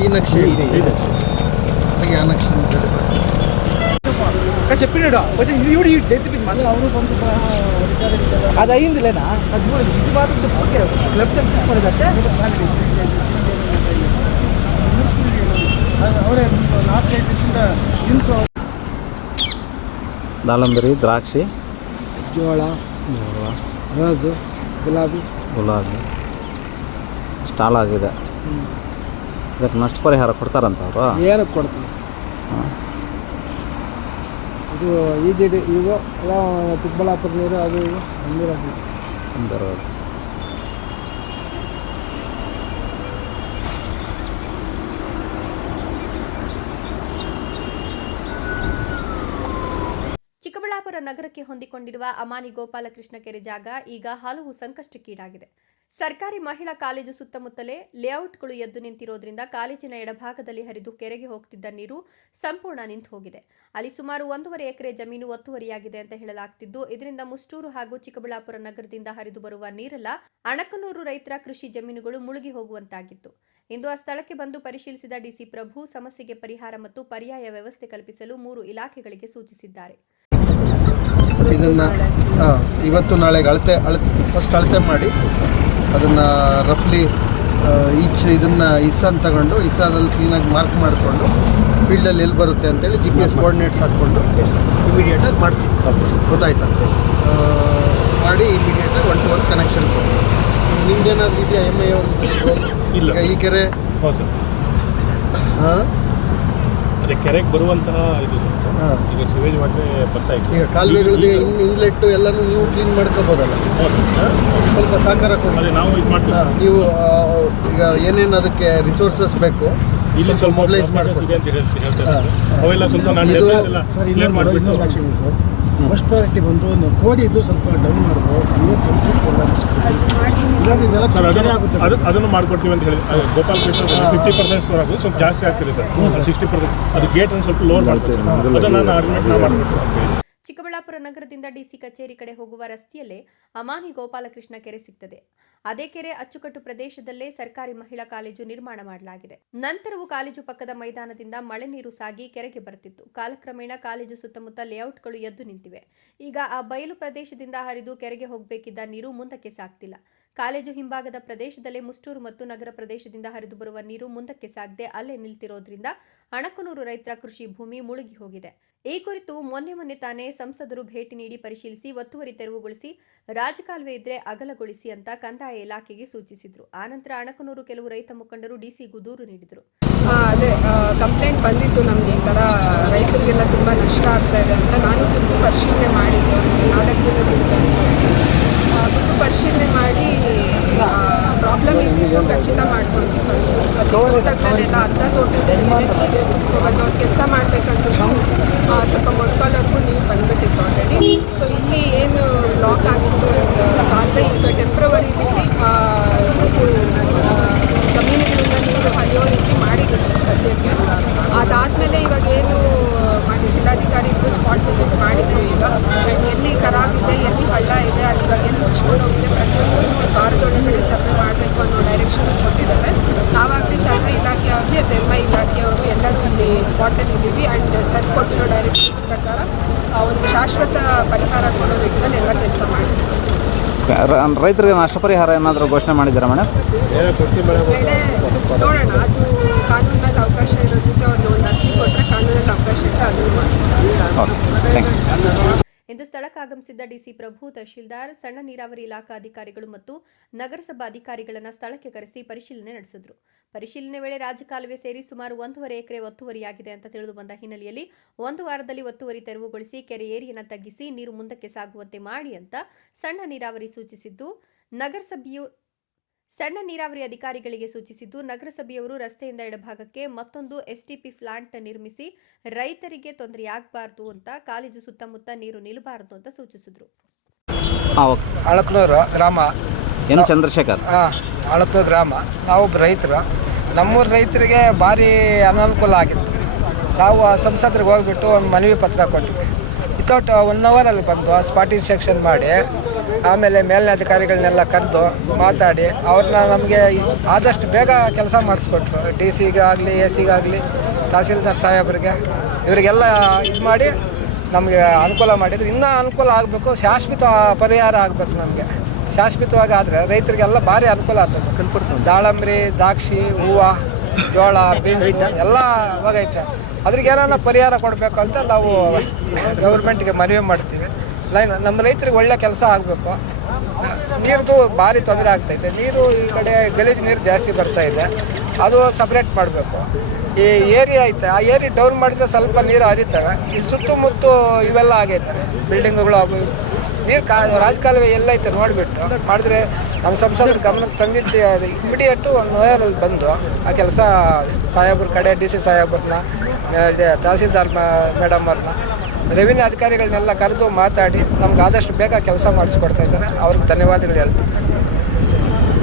ఈ నక్ష ఆ నక్ష చెప్పినాడు కొంచెం ఇది కూడా చేసిపోయింది మళ్ళీ అవును అది అయ్యింది లేదా అది కూడా ఇది మాత్రం ఓకే క్లబ్స్ తీసుకోలేదు అంటే ದಾಳಂಬರಿ ದ್ರಾಕ್ಷಿ ಜೋಳ ರೋಸು ಗುಲಾಬಿ ಸ್ಟಾಲ್ ಆಗಿದೆ. ಇದಕ್ಕೆ ನಷ್ಟ ಪರಿಹಾರ ಕೊಡ್ತಾರಂತ ಅವರು ಏನಕ್ಕೆ ಕೊಡ್ತಾರೆ ಇದು EGD ಇದು ಎಲ್ಲ ಚಿಕ್ಕಬಳ್ಳಾಪುರ ನೀರು ಅದು ಇದು ನೀರು ಚಿಕ್ಕಬಳ್ಳಾಪುರ ನಗರಕ್ಕೆ ಹೊಂದಿಕೊಂಡಿರುವ ಅಮಾನಿ ಗೋಪಾಲಕೃಷ್ಣ ಕೆರೆ ಜಾಗ ಈಗ ಹಲವು ಸಂಕಷ್ಟಕ್ಕೀಡಾಗಿದೆ. ಸರ್ಕಾರಿ ಮಹಿಳಾ ಕಾಲೇಜು ಸುತ್ತಮುತ್ತಲೇ ಲೇಔಟ್ಗಳು ಎದ್ದು ನಿಂತಿರೋದ್ರಿಂದ ಕಾಲೇಜಿನ ಎಡಭಾಗದಲ್ಲಿ ಹರಿದು ಕೆರೆಗೆ ಹೋಗ್ತಿದ್ದ ನೀರು ಸಂಪೂರ್ಣ ನಿಂತು ಹೋಗಿದೆ. ಅಲ್ಲಿ ಸುಮಾರು 1.5 ಎಕರೆ ಜಮೀನು ಒತ್ತುವರಿಯಾಗಿದೆ ಅಂತ ಹೇಳಲಾಗ್ತಿದ್ದು, ಇದರಿಂದ ಮುಷ್ಟೂರು ಹಾಗೂ ಚಿಕ್ಕಬಳ್ಳಾಪುರ ನಗರದಿಂದ ಹರಿದು ಬರುವ ನೀರೆಲ್ಲ ಅಣಕನೂರು ರೈತರ ಕೃಷಿ ಜಮೀನುಗಳು ಮುಳುಗಿ ಹೋಗುವಂತಾಗಿತ್ತು. ಇಂದು ಆ ಸ್ಥಳಕ್ಕೆ ಬಂದು ಪರಿಶೀಲಿಸಿದ ಡಿಸಿ ಪ್ರಭು ಸಮಸ್ಯೆಗೆ ಪರಿಹಾರ ಮತ್ತು ಪರ್ಯಾಯ ವ್ಯವಸ್ಥೆ ಕಲ್ಪಿಸಲು 3 ಇಲಾಖೆಗಳಿಗೆ ಸೂಚಿಸಿದ್ದಾರೆ. ಇದನ್ನು ಇವತ್ತು ನಾಳೆಗೆ ಫಸ್ಟ್ ಅಳತೆ ಮಾಡಿ ಅದನ್ನು ರಫ್ಲಿ ಇದನ್ನು ಇಸಾನ್ ತಗೊಂಡು ಇಸಾದಲ್ಲಿ ಕ್ಲೀನಾಗಿ ಮಾರ್ಕ್ ಮಾಡಿಕೊಂಡು ಫೀಲ್ಡಲ್ಲಿ ಎಲ್ಲಿ ಬರುತ್ತೆ ಅಂತೇಳಿ GPS ಕೋಆರ್ಡಿನೇಟ್ಸ್ ಹಾಕ್ಕೊಂಡು ಇಮಿಡಿಯೇಟಾಗಿ ಮಾಡಿಸಿ ಗೊತ್ತಾಯ್ತಾ ಮಾಡಿ ಇಮಿಡಿಯೇಟಾಗಿ 1-to-1 ಕನೆಕ್ಷನ್ ಕೊಡಿ. ನಿಮ್ದೇನಾದರೂ ಇದೆಯಾ MI ಇಲ್ಲ ಈ ಕೆರೆ ಅದೇ ಕೆರೆಗೆ ಬರುವಂತಹ ಇದು ಈಗ ಸಿವೇಜ್ ವಾಟರ್ ಬರ್ತಾ ಇದೆ. ಈಗ ಕಾಲುವೆಗಳದ್ದು ಇನ್ಲೆಟ್ಟು ಎಲ್ಲನೂ ನೀವು ಕ್ಲೀನ್ ಮಾಡ್ಕೋಬೋದಲ್ಲ, ಸ್ವಲ್ಪ ಸಹಕಾರ ಕೊಡಿ. ನಾವು ಇದು ಮಾಡ್ತೀವಿ. ನೀವು ಈಗ ಏನೇನು ಅದಕ್ಕೆ ರಿಸೋರ್ಸಸ್ ಬೇಕು ಇಲ್ಲಿ ಸ್ವಲ್ಪ ಮೊಬಿಲೈಸ್ ಮಾಡ್ಕೊಡಿ ಅಂತ ಹೇಳ್ತಾರೆ. ಅವೆಲ್ಲ ಸ್ವಲ್ಪ ನಾನು ಕ್ಲಿಯರ್ ಮಾಡಿಬಿಟ್ಟು ಫಸ್ಟ್ ಪ್ರಯಾರಿಟಿ ಬಂದು ಕೋಡಿ ಇದು ಸ್ವಲ್ಪ ಡೌನ್ ಮಾಡೋದು ಅದನ್ನು ಮಾಡ್ಕೊಡ್ತೀವಿ ಅಂತ ಹೇಳಿ ಗೋಪಾಲಕೃಷ್ಣ 50% ಸ್ಟೋರ್ ಆಗೋದು ಸ್ವಲ್ಪ ಜಾಸ್ತಿ ಆಗ್ತಿದೆ ಸರ್. 60% ಅದು ಗೇಟ್ ಒಂದು ಸ್ವಲ್ಪ ಲೋರ್ ಮಾಡ್ತೀವಿ. ಅದನ್ನು ನಾನು ಆರ್ಗ್ಯುಮೆಂಟ್ ಮಾಡ್ಕೊಡ್ತೀನಿ. ಚಿಕ್ಕಬಳ್ಳಾಪುರ ನಗರದಿಂದ ಡಿಸಿ ಕಚೇರಿ ಕಡೆ ಹೋಗುವ ರಸ್ತೆಯಲ್ಲೇ ಅಮಾನಿ ಗೋಪಾಲಕೃಷ್ಣ ಕೆರೆ ಸಿಗ್ತದೆ. ಅದೇ ಕೆರೆ ಅಚ್ಚುಕಟ್ಟು ಪ್ರದೇಶದಲ್ಲೇ ಸರ್ಕಾರಿ ಮಹಿಳಾ ಕಾಲೇಜು ನಿರ್ಮಾಣ ಮಾಡಲಾಗಿದೆ. ನಂತರವೂ ಕಾಲೇಜು ಪಕ್ಕದ ಮೈದಾನದಿಂದ ಮಳೆ ನೀರು ಸಾಗಿ ಕೆರೆಗೆ ಬರುತ್ತಿತ್ತು. ಕಾಲಕ್ರಮೇಣ ಕಾಲೇಜು ಸುತ್ತಮುತ್ತ ಲೇಔಟ್ಗಳು ಎದ್ದು ನಿಂತಿವೆ. ಈಗ ಆ ಬಯಲು ಪ್ರದೇಶದಿಂದ ಹರಿದು ಕೆರೆಗೆ ಹೋಗಬೇಕಿದ್ದ ನೀರು ಮುಂದಕ್ಕೆ ಸಾಗ್ತಿಲ್ಲ. ಕಾಲೇಜು ಹಿಂಭಾಗದ ಪ್ರದೇಶದಲ್ಲೇ ಮುಷ್ಟೂರು ಮತ್ತು ನಗರ ಪ್ರದೇಶದಿಂದ ಹರಿದು ಬರುವ ನೀರು ಮುಂದಕ್ಕೆ ಸಾಗದೆ ಅಲ್ಲೇ ನಿಲ್ತಿರೋದ್ರಿಂದ ಅಣಕನೂರು ರೈತರ ಕೃಷಿ ಭೂಮಿ ಮುಳುಗಿ ಹೋಗಿದೆ. ಈ ಕುರಿತು ಮೊನ್ನೆ ತಾನೇ ಸಂಸದರು ಭೇಟಿ ನೀಡಿ ಪರಿಶೀಲಿಸಿ ಒತ್ತುವರಿ ತೆರವುಗೊಳಿಸಿ ರಾಜಕಾಲುವೆ ಇದ್ರೆ ಅಗಲಗೊಳಿಸಿ ಅಂತ ಕಂದಾಯ ಇಲಾಖೆಗೆ ಸೂಚಿಸಿದ್ರು. ಆನಂತರ ಅಣಕನೂರು ಕೆಲವು ರೈತ ಮುಖಂಡರು ಡಿಸಿಗೂ ದೂರು ನೀಡಿದರು. ಅದೇ ಕಂಪ್ಲೇಂಟ್ ಬಂದಿತ್ತು ನಮಗೆ, ಈ ಥರ ರೈತರಿಗೆಲ್ಲ ತುಂಬ ನಷ್ಟ ಆಗ್ತಾ ಇದೆ ಅಂತ. ನಾನು ಖುದ್ದು ಪರಿಶೀಲನೆ ಮಾಡಿದ್ದು 4 ದಿನದಿಂದ ಖುದ್ದು ಪರಿಶೀಲನೆ ಮಾಡಿ ಪ್ರಾಬ್ಲಮ್ ಇದ್ದಿದ್ದು ಖಚಿತ ಮಾಡ್ಕೊಂಡು ಫಸ್ಟು ತೋಟಗಳಲ್ಲೆಲ್ಲ ಅರ್ಧ ತೋಟಗಳಿಗೆ ಅವ್ರು ಕೆಲಸ ಮಾಡಬೇಕಂದ್ರೂ ಸ್ವಲ್ಪ ಮೊಟ್ಕಾಲರ್ಗೂ ನೀರು ಬಂದುಬಿಟ್ಟಿತ್ತು ಆಲ್ರೆಡಿ. ಸೊ ಇಲ್ಲಿ ಏನು ಬ್ಲಾಕ್ ಆಗಿತ್ತು ಒಂದು ಕಾಲುವೆ ಈಗ ಟೆಂಪ್ರವರಿಲಿ ಜಮೀನುಗಳಿಂದ ನೀರು ಹರಿಯೋ ರೀತಿ ಮಾಡಿದ್ದೀವಿ ಸದ್ಯಕ್ಕೆ. ಅದಾದಮೇಲೆ ಇವಾಗ ಏನು ಮಾನ್ಯ ಜಿಲ್ಲಾಧಿಕಾರಿ ಇಬ್ಬರು ಸ್ಪಾಟ್ ವಿಸಿಟ್ ಮಾಡಿದ್ರು. ಈಗ ಎಲ್ಲಿ ಖರಾಬಿದೆ, ಎಲ್ಲಿ ಹಳ್ಳ ಇದೆ, ಅಲ್ಲಿ ಇವಾಗ ಎಲ್ಲಿ ಮುಚ್ಕೊಂಡು ಹೋಗಿದೆ ಪ್ರತಿಯೊಂದು ವಾರದೊಳಗಡೆ ಸರ್ವೆ ಮಾಡಬೇಕು ಅನ್ನೋ ಡೈರೆಕ್ಷನ್ಸ್ ಕೊಟ್ಟಿದ್ದಾರೆ. ನಾವಾಗಲಿ ಸರ್ವೆ ಇಲಾಖೆ ಆಗಲಿ ಅಥವಾ MI ಇಲಾಖೆಯವರು ಎಲ್ಲರೂ ಇಲ್ಲಿ ಸ್ಪಾಟಲ್ಲಿ ಇದ್ದೀವಿ. ಆ್ಯಂಡ್ ಸರ್ ಕೊಟ್ಟಿರೋ ಡೈರೆಕ್ಷನ್ಸ್ ಪ್ರಕಾರ ಒಂದು ಶಾಶ್ವತ ಪರಿಹಾರ ಕೊಡೋ ನಿಟ್ಟಿನಲ್ಲಿ ಎಲ್ಲ ಕೆಲಸ ಮಾಡ್ತೀವಿ. ರೈತರಿಗೆ ನಷ್ಟ ಪರಿಹಾರ ಏನಾದರೂ ಘೋಷಣೆ ಮಾಡಿದ್ದೀರಾ ಮೇಡಮ್? ಬೇರೆ ನೋಡೋಣ, ಅದು ಕಾನೂನಲ್ಲಿ ಅವಕಾಶ ಇರೋದಕ್ಕೆ ಅವ್ರನ್ನ ಒಂದು ಅರ್ಜಿ ಕೊಟ್ಟರೆ ಕಾನೂನಲ್ಲಿ ಅವಕಾಶ ಇದ್ದರೆ ಅದನ್ನು ಮಾಡ್ತೀವಿ. ಎಂದು ಸ್ಥಳಕ್ಕಾಗಮಿಸಿದ್ದ ಡಿಸಿ ಪ್ರಭು, ತಹಶೀಲ್ದಾರ್, ಸಣ್ಣ ನೀರಾವರಿ ಇಲಾಖಾ ಅಧಿಕಾರಿಗಳು ಮತ್ತು ನಗರಸಭಾ ಅಧಿಕಾರಿಗಳನ್ನು ಸ್ಥಳಕ್ಕೆ ಕರೆಸಿ ಪರಿಶೀಲನೆ ನಡೆಸಿದರು. ಪರಿಶೀಲನೆ ವೇಳೆ ರಾಜಕಾಲುವೆ ಸೇರಿ ಸುಮಾರು 1.5 ಎಕರೆ ಒತ್ತುವರಿಯಾಗಿದೆ ಅಂತ ತಿಳಿದು ಬಂದ ಹಿನ್ನೆಲೆಯಲ್ಲಿ 1 ವಾರದಲ್ಲಿ ಒತ್ತುವರಿ ತೆರವುಗೊಳಿಸಿ ಕೆರೆ ಏರಿಯನ್ನು ತಗ್ಗಿಸಿ ನೀರು ಮುಂದಕ್ಕೆ ಸಾಗುವಂತೆ ಮಾಡಿ ಅಂತ ಸಣ್ಣ ನೀರಾವರಿ ಅಧಿಕಾರಿಗಳಿಗೆ ಸೂಚಿಸಿದ್ದು, ನಗರಸಭೆಯವರು ರಸ್ತೆಯಿಂದ ಎಡಭಾಗಕ್ಕೆ ಮತ್ತೊಂದು STP ಪ್ಲಾಂಟ್ ನಿರ್ಮಿಸಿ ರೈತರಿಗೆ ತೊಂದರೆಯಾಗಬಾರದು ಅಂತ, ಕಾಲೇಜು ಸುತ್ತಮುತ್ತ ನೀರು ನಿಲ್ಲಬಾರದು ಅಂತ ಸೂಚಿಸಿದರು. ಅಳಕನೂರು ಗ್ರಾಮ ಏನು ಚಂದ್ರಶೇಖರ್? ಅಳಕನೂರು ಗ್ರಾಮ. ನಾವು ರೈತರು, ನಮ್ಮೂರು ರೈತರಿಗೆ ಭಾರಿ ಅನಾನುಕೂಲ ಆಗಿತ್ತು. ನಾವು ಸಂಸದರಿಗೆ ಹೋಗ್ಬಿಟ್ಟು ಒಂದು ಮನವಿ ಪತ್ರ ಕೊಟ್ವಿ. ವಿತೌಟ್ 1 ಅವರಲ್ಲಿ ಬಂದು ಸ್ಪಾಟ್ ಇನ್ಸ್ಪೆಕ್ಷನ್ ಮಾಡಿ ಆಮೇಲೆ ಮೇಲಿನ ಅಧಿಕಾರಿಗಳನ್ನೆಲ್ಲ ಕರೆದು ಮಾತಾಡಿ ಅವ್ರನ್ನ ನಮಗೆ ಆದಷ್ಟು ಬೇಗ ಕೆಲಸ ಮಾಡಿಸ್ಕೊಟ್ರು. ಡಿ ಸಿಗಾಗಲಿ ಎ ಸಿಗಾಗಲಿ ತಹಸೀಲ್ದಾರ್ ಸಾಹೇಬರಿಗೆ ಇವರಿಗೆಲ್ಲ ಇದು ಮಾಡಿ ನಮಗೆ ಅನುಕೂಲ ಮಾಡಿದ್ರು. ಇನ್ನೂ ಅನುಕೂಲ ಆಗಬೇಕು, ಶಾಶ್ವತ ಪರಿಹಾರ ಆಗಬೇಕು. ನಮಗೆ ಶಾಶ್ವತವಾಗಿ ಆದರೆ ರೈತರಿಗೆಲ್ಲ ಭಾರಿ ಅನುಕೂಲ ಆಗ್ತದೆ. ದಾಳಂಬ್ರಿ, ದ್ರಾಕ್ಷಿ, ಹೂವು, ಜೋಳ, ಬೀನ್ಸು ಎಲ್ಲ ಹೋಗೈತೆ. ಅದ್ರಿಗೆ ಏನಾರ ಪರಿಹಾರ ಕೊಡಬೇಕು ಅಂತ ನಾವು ಗೌರ್ಮೆಂಟ್ಗೆ ಮನವಿ ಮಾಡ್ತೀವಿ. ನಮ್ಮ ರೈತರಿಗೆ ಒಳ್ಳೆ ಕೆಲಸ ಆಗಬೇಕು. ನೀರ್ದು ಭಾರಿ ತೊಂದರೆ ಆಗ್ತೈತೆ. ನೀರು ಈ ಕಡೆ ಗಲೀಜು ನೀರು ಜಾಸ್ತಿ ಬರ್ತಾ ಇದೆ, ಅದು ಸಪ್ರೇಟ್ ಮಾಡಬೇಕು. ಈ ಏರಿಯಾ ಐತೆ, ಆ ಏರಿಯಾ ಡೌನ್ ಮಾಡಿದ್ರೆ ಸ್ವಲ್ಪ ನೀರು ಹರಿತವೆ. ಈ ಸುತ್ತಮುತ್ತ ಇವೆಲ್ಲ ಆಗೈತೆ, ಬಿಲ್ಡಿಂಗ್ಗಳು ಅವು ನೀರು ರಾಜಕಾಲುವೆ ಎಲ್ಲೈತೆ ನೋಡಿಬಿಟ್ಟು ಮಾಡಿದ್ರೆ ನಮ್ಮ ಸಂಸದರ ಗಮನಕ್ಕೆ ತಂದಿದ್ದು ಇಮಿಡಿಯೇಟು ನೋಯರಲ್ಲಿ ಬಂದು ಆ ಕೆಲಸ ಸಾಹೇಬ್ರ ಕಡೆ ಡಿ ಸಿ ಸಾಹೇಬ್ರನ್ನ, ತಹಸೀಲ್ದಾರ್ ಮೇಡಮ್ ಅವ್ರನ್ನ, ರೆವಿನ್ಯೂ ಅಧಿಕಾರಿಗಳನ್ನೆಲ್ಲ ಕರೆದು ಮಾತಾಡಿ ನಮ್ಗೆ ಆದಷ್ಟು ಬೇಗ ಕೆಲಸ ಮಾಡಿಸ್ಕೊಡ್ತಾ ಇದ್ದಾರೆ. ಅವ್ರಿಗೆ ಧನ್ಯವಾದಗಳು ಹೇಳ್ತೀನಿ.